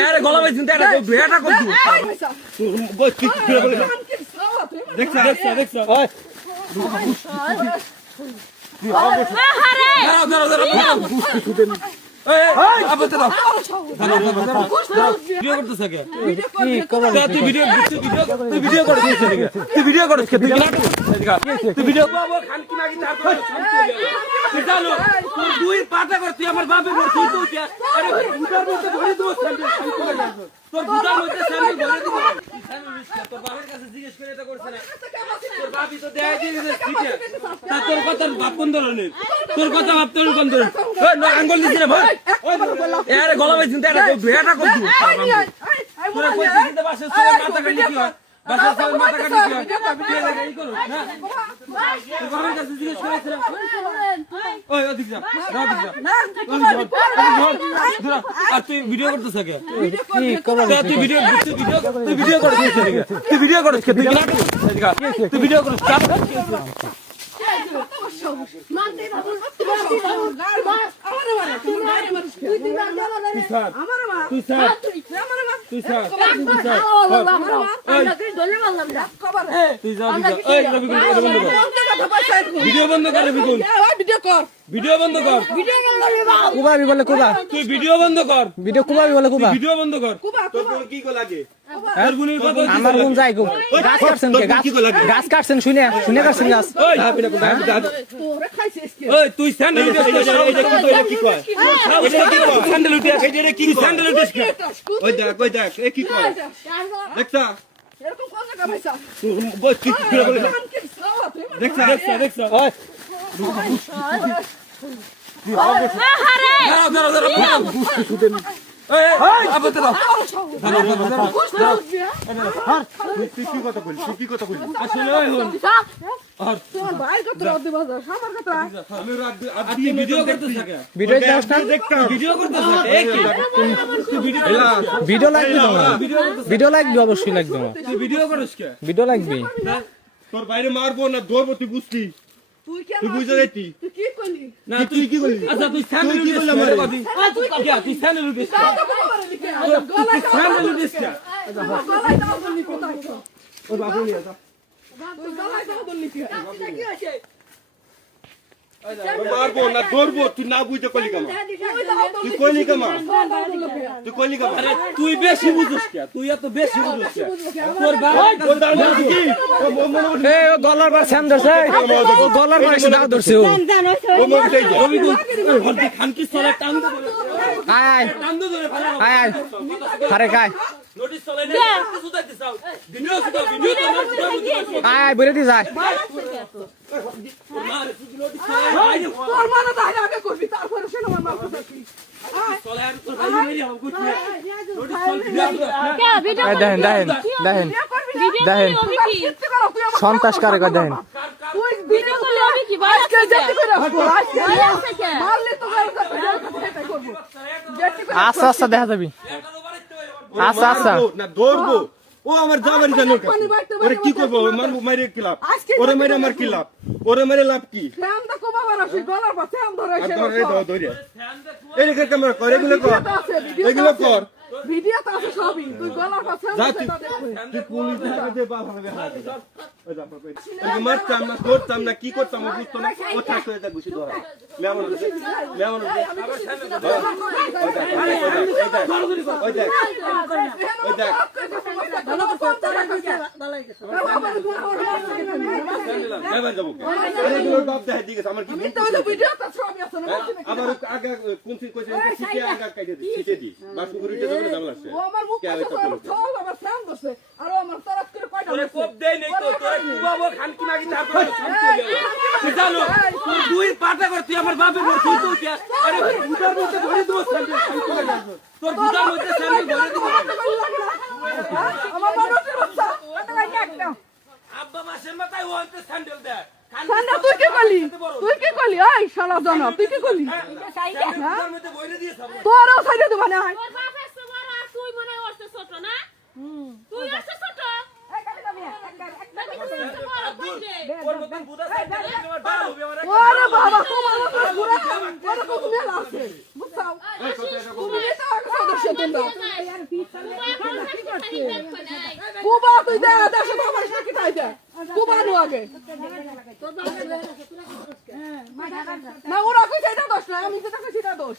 আরে গলা বাইছিস এটা কই এটা কই ওই ভিডিও করতেছ কে করে তুই জানো তুই দুই পাটা কর তুই আমার বাপে বল তুই তুই আরে তোর বুদার মধ্যে স্যান্ডেল ধরে দেবো কাছে জিজ্ঞেস করে এটা করছে না তোর বাপি তো দেয় দিয়ে দিছে ঠিকই তা তোর কথা বাপ কোন ধরনের তোর কথা বাপ তোর কোন ধরনের ওই না আঙ্গুল দিছিস না ভাই আরে গলা বাইছিস এটা কই এটা কই তোরা কইছিস দিতে বাসে তোর মাথা কাটি কি হয় তুই। আর তুই ভিডিও করতেছ কে? তুই ভিডিও তুই ভিডিও তুই ভিডিও করছিস নাকি তুই ভিডিও করছিস তুই নাটক তুই তুই স্যার তুই স্যার তুই যা এই রবিকুল ভিডিও বন্ধ কর ভিডিও বন্ধ কর। ভিডিও বন্ধ কর কুবাবি বলে কুবা। তুই ভিডিও বন্ধ কর। ভিডিও কুবাবি বলে কুবা। ভিডিও বন্ধ কর। তোর কি লাগে আমার গুণ যাই গো গাছ কাটছেন কে গাছ কাটছেন শুনে শুনে কাটছেন গাছ ওই তুই স্যান্ডেল কি কয় স্যান্ডেল উঠে স্যান্ডেল উঠে ওই দেখ ওই দেখ এ কি কয় দেখছা বস কি কি দেখছা দেখছা দেখছা ওই দাঁড়াও দাঁড়াও দাঁড়াও ভিডিও লাগবে ভিডিও লাগবে অবশ্যই লাগবে ভিডিও লাগবে তোর বাইরে মারবো না ধরবো তুই বুঝতি তুই কি না তুই কি করলি? আচ্ছা তুই স্যান্ডেল তুই কি করলি আমার? কে? তুই কি? তুই স্যান্ডেল উঠিস যা তুই স্যান্ডেল কি? কে? মারবো না ধরবো তুই না বুঝে কলি কামা তুই কইলি কামা তুই কইলি কামা আরে তুই বেশি বুঝিস কে তুই এত বেশি বুঝিস কে তোর মনে মনে এই গলার বার ধরছে ও গলার এসে দাও ধরছে ও মনে টান দে আয় আয় আয় আয় আরে কায় নোটিস চলে না কিছু দিতে চাও ভিডিও সুদা ভিডিও তো না ভিডিও আয় মার তুই চলে তোর সন্ত্রাস কারে দেখেন আচ্ছা আচ্ছা দেখা যাবি আচ্ছা আচ্ছা না ধরবো। ও আমার যাবারই জানো ওরে কি করব? মারবো মারে কি লাভ ওরে মারে আমার কি লাভ ওরে মারে লাভ কি? এগুলো কর। এগুলো কর। ভিডিও তো আছে সবই তুই গলার যা তুই তুই পুলিশ হবে ওই যা পাপে আমি মারতাম না ধরতাম না কি করতাম বুঝতো না। ও থাকতো এটা ঘুষি ধরা। লেমন লেমন ওই দেখ ওই দেখ আবার আগে কোন সিট কইছে সিটে আগে কাইতে দি। সিটে দি ও আমার মুখ কাছে তো সব আমার ফ্যান ধরছে। আর ও আমার তরফ করে কয়টা তোরে কোপ দেই নাই তো তোরে কুবাবো খানকি নাকি তারপরে শান্তি হয়ে গেল তুই জানো তুই দুই পাটা কর তুই আমার বাপের বল তুই তুই কে? আরে বুদার মধ্যে ধরে দেবো শান্তি তোর বুদার মধ্যে স্যান্ডেল ধরে দেবো আমার মানুষের বাচ্চা। একটা আব্বা মাসের মাথায় ওয়ান্তে স্যান্ডেল দেয়। ঠান্ডা তুই কি করলি? তুই কি করলি? ওই শালা জনা তুই কি করলি? তোরও সাইডে দেবো না তুই মনে হয় ওর চেয়ে ছোট না তুই চেয়ে ছোট ওর বাবা তোমার মতো ঘুরে ওরে কত মেলা আছে বুঝছাও তুমি তো সদস্য তোমার কুবা তুই দে দেশে তো আমার সাথে তাই দে কুবা নো আগে না ওরা কই এটা দোষ না আমি যেটা কইছি এটা দোষ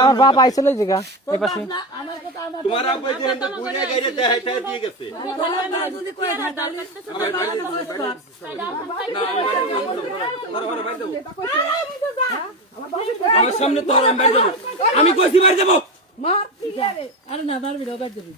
আমার বাপ আইছিল এই জায়গা এই পাশে। তোমার আব্বু যে হেন বুড়িয়া গাইরে দিয়ে গেছে। আমার সামনে তো আর আমি আমি কইছি বাইরে যাব। মার আরে না মারবি না বাদ দিবি